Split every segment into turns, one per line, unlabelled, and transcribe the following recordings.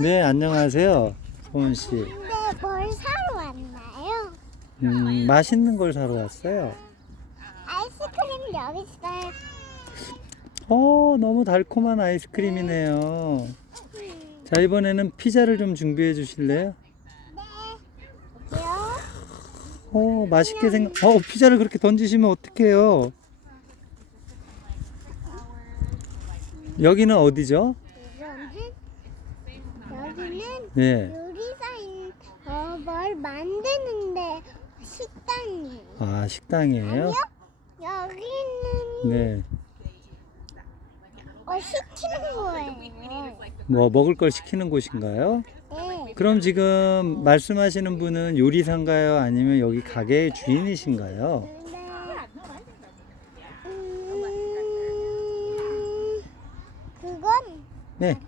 네, 안녕하세요. 소은 씨.
근데 뭘 사러 왔나요?
음, 맛있는 걸 사러 왔어요.
아이스크림 여기 있어요.
어, 너무 달콤한 아이스크림이네요. 자, 이번에는 피자를 좀 준비해 주실래요?
요
어, 맛있게 생각, 어, 피자를 그렇게 던지시면 어떡해요? 여기는 어디죠? 네.
요리사인 어, 뭘 만드는데 식당이에요.
아, 식당이에요?
여기는
네.
어, 시키는 거예요.
뭐 먹을 걸 시키는 곳인가요?
네.
그럼 지금 말씀하시는 분은 요리사인가요? 아니면 여기 가게의 주인이신가요?
근데 음, 그건
네.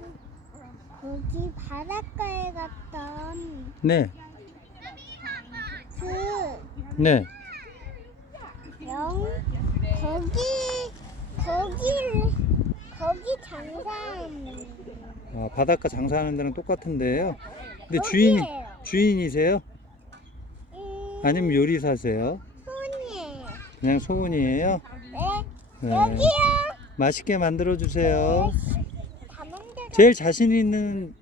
거기 바닷가에 갔던
네.
그
네.
영 거기 거기를 거기 장사하는
아, 바닷가 장사하는 데랑 똑같은데요. 근데 주인
거기예요.
주인이세요?
음,
아니면 요리사세요?
손이에요.
그냥 소문이에요?
네.
네.
여기요.
맛있게 만들어 주세요.
다 만들어.
제일 자신 있는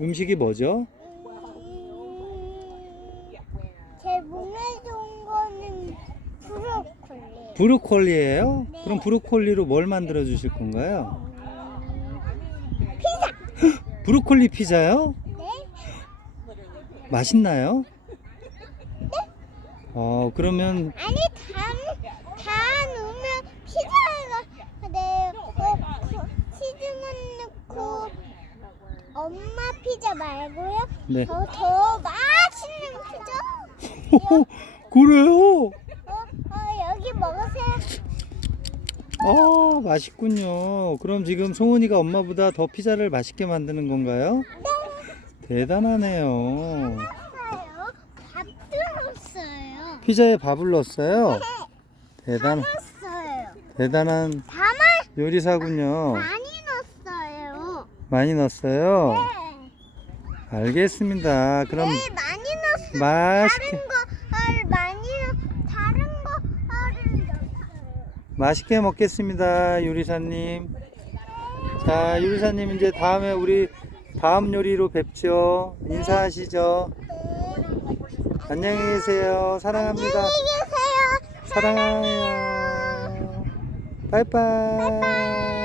음식이 뭐죠?
음, 제 몸에 좋은 거는 브로콜리.
브로콜리예요?
네.
그럼 브로콜리로 뭘 만들어 주실 건가요?
피자.
브로콜리 피자요?
네.
맛있나요? 어, 그러면
아니 다다 넣으면 피자가 네 어, 그, 치즈만 넣고 엄마 피자 말고요.
네.
더, 더 맛있는 피자.
그래요?
어, 어 여기 먹으세요.
어, 맛있군요. 그럼 지금 소은이가 엄마보다 더 피자를 맛있게 만드는 건가요? 대단하네요.
밥도 없어요.
피자에 밥을 넣었어요. 대단,
없어요.
대단한 요리사군요.
많이 넣었어요.
많이 넣었어요.
네.
알겠습니다. 그럼
네 많이 넣었어요.
맛있게,
다른 거를 많이 넣 다른 거를 넣었어요.
맛있게 먹겠습니다. 요리사님. 자, 요리사님 이제 다음에 우리 다음 요리로 뵙죠. 인사하시죠.
네.
안녕히 계세요. 사랑합니다.
안녕히 계세요.
사랑해요. 빠이빠이.